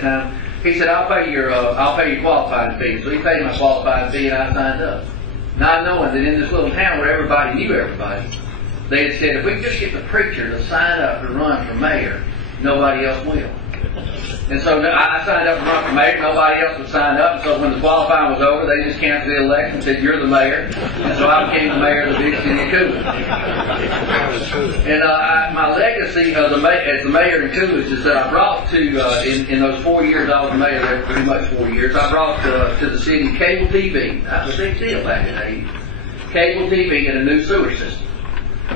time. He said, I'll pay your qualifying fee. So he paid my qualifying fee and I signed up. Not knowing that in this little town where everybody knew everybody, they had said, if we just get the preacher to sign up to run for mayor, nobody else will. And so I signed up to run for mayor, nobody else would sign up. And so when the qualifying was over, they just canceled the election and said, you're the mayor. And so I became the mayor of the big city of Keown. And my legacy as the mayor in Keown is that I brought to, in those 4 years I was mayor there, pretty much 4 years, I brought to the city cable TV. That was a big deal back in the 80s. Cable TV and a new sewer system.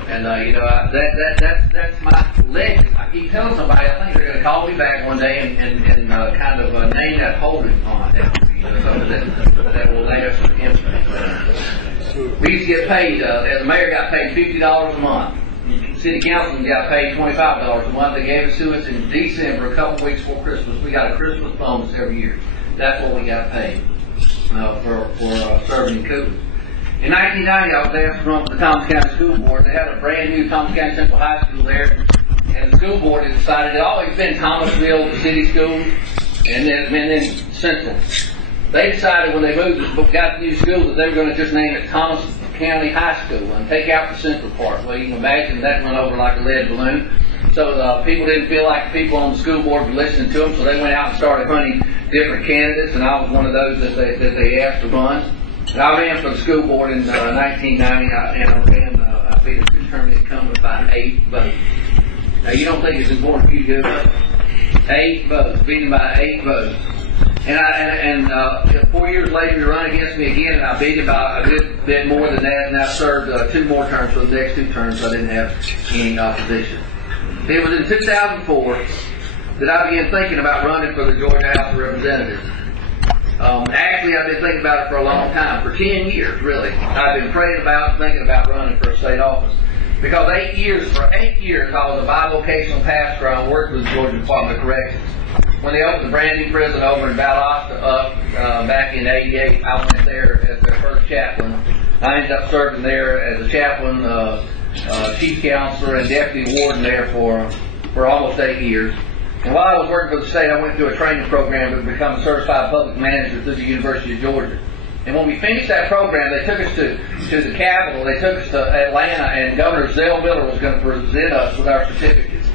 And that's my legacy. I keep telling somebody I think they're going to call me back one day and kind of name that holding pond down for me, something that will last for infinite. We used to get paid, as a mayor, got paid $50 a month. City council got paid $25 a month. They gave it to us in December, a couple weeks before Christmas. We got a Christmas bonus every year. That's what we got paid for serving in Keown. In 1990, I was asked to run for the Thomas County School Board. They had a brand new Thomas County Central High School there, and the school board had decided it always been Thomasville, the city school, and then Central. They decided when they got the new school that they were going to just name it Thomas County High School and take out the Central part. Well, you can imagine that went over like a lead balloon. So people didn't feel like the people on the school board were listening to them, so they went out and started hunting different candidates, and I was one of those that they asked to run. And I ran for the school board in 1990, and I beat a two-term incumbent by 8 votes. Now, you don't think it's important for you to do it? 8 votes, beat him by 8 votes. And 4 years later, he ran against me again, and I beat him by a bit more than that, and I served 2 more terms for the next 2 terms, so I didn't have any opposition. It was in 2004 that I began thinking about running for the Georgia House of Representatives. Actually, I've been thinking about it for a long time, for 10 years, really. I've been praying about, thinking about running for a state office. Because for 8 years, I was a bivocational pastor. I worked with the Georgia Department of Corrections. When they opened the brand new prison over in Valdosta back in '88, I went there as their first chaplain. I ended up serving there as a chaplain, chief counselor, and deputy warden there for almost 8 years. And while I was working for the state, I went through a training program to become a certified public manager through the University of Georgia. And when we finished that program, they took us to the Capitol. They took us to Atlanta, and Governor Zell Miller was going to present us with our certificates.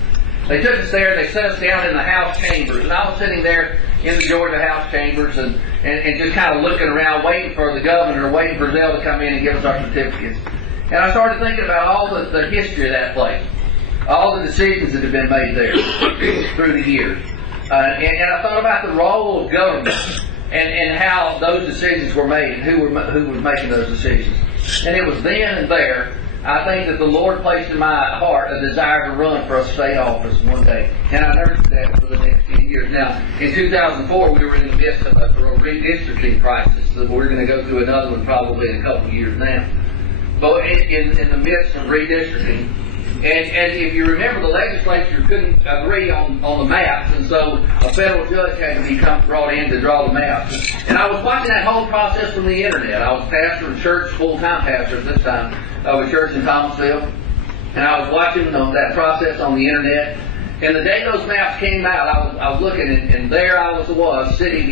They took us there. They set us down in the House chambers, and I was sitting there in the Georgia House chambers and just kind of looking around, waiting for the governor, waiting for Zell to come in and give us our certificates. And I started thinking about all the history of that place. All the decisions that have been made there through the years. And I thought about the role of government and how those decisions were made and who was making those decisions. And it was then and there, I think, that the Lord placed in my heart a desire to run for a state office one day. And I nurtured that for the next 10 years. Now, in 2004, we were in the midst of a redistricting crisis. So we're going to go through another one probably in a couple of years now. But in the midst of redistricting, and if you remember, the legislature couldn't agree on the maps, and so a federal judge had to be brought in to draw the maps. And I was watching that whole process from the internet. I was pastor of church, full-time pastor at this time, of a church in Thomasville, and I was watching that process on the internet. And the day those maps came out, I was looking, and there I was sitting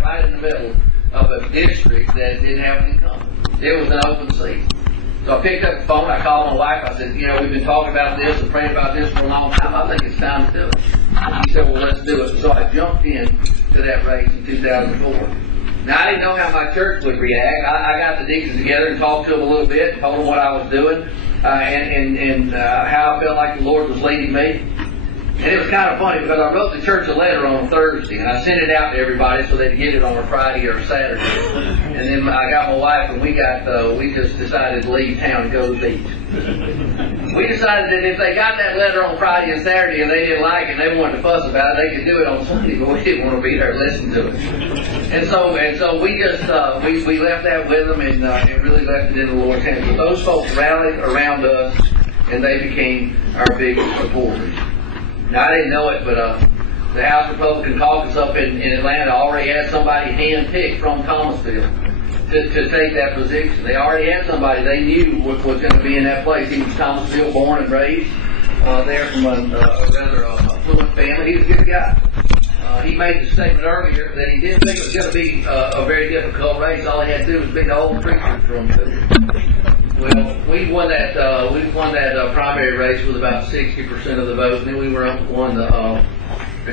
right in the middle of a district that didn't have an incumbent. It was an open seat. So I picked up the phone, I called my wife, I said, we've been talking about this and praying about this for a long time, I think it's time to do it. She said, well, let's do it. So I jumped in to that race in 2004. Now, I didn't know how my church would react. I got the deacons together and talked to them a little bit, told them what I was doing, and how I felt like the Lord was leading me. And it was kind of funny because I wrote the church a letter on Thursday, and I sent it out to everybody so they'd get it on a Friday or a Saturday. And then I got my wife, and we just decided to leave town and go to the beach. We decided that if they got that letter on Friday and Saturday and they didn't like it and they wanted to fuss about it, they could do it on Sunday, but we didn't want to be there listening to it. And so we just we left that with them and really left it in the Lord's hands. But those folks rallied around us, and they became our biggest supporters. Now, I didn't know it, but the House Republican Caucus up in Atlanta already had somebody hand-picked from Thomasville to take that position. They already had somebody they knew was going to be in that place. He was Thomasville born and raised there from a rather affluent family. He was a good guy. he made the statement earlier that he didn't think it was going to be a very difficult race. All he had to do was beat the old preacher from. Well, we won that primary race with about 60% of the vote, and then we won the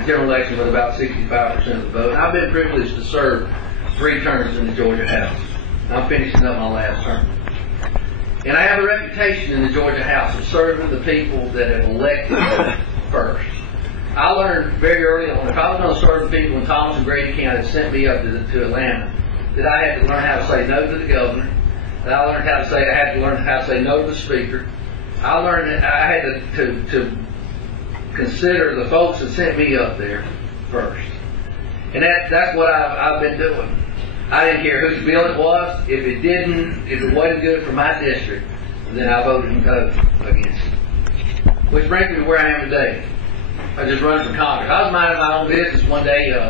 general election with about 65% of the vote. And I've been privileged to serve 3 terms in the Georgia House. I'm finishing up my last term. And I have a reputation in the Georgia House of serving the people that have elected me first. I learned very early on, if I was going to serve the people in Thomas and Grady County that sent me up to Atlanta, that I had to learn how to say no to the governor, that I had to learn how to say no to the speaker. I learned that I had to consider the folks that sent me up there first. And that's what I've been doing. I didn't care whose bill it was. If it wasn't good for my district, then I voted against it. Which brings me to where I am today. I just run for Congress. I was minding my own business one day.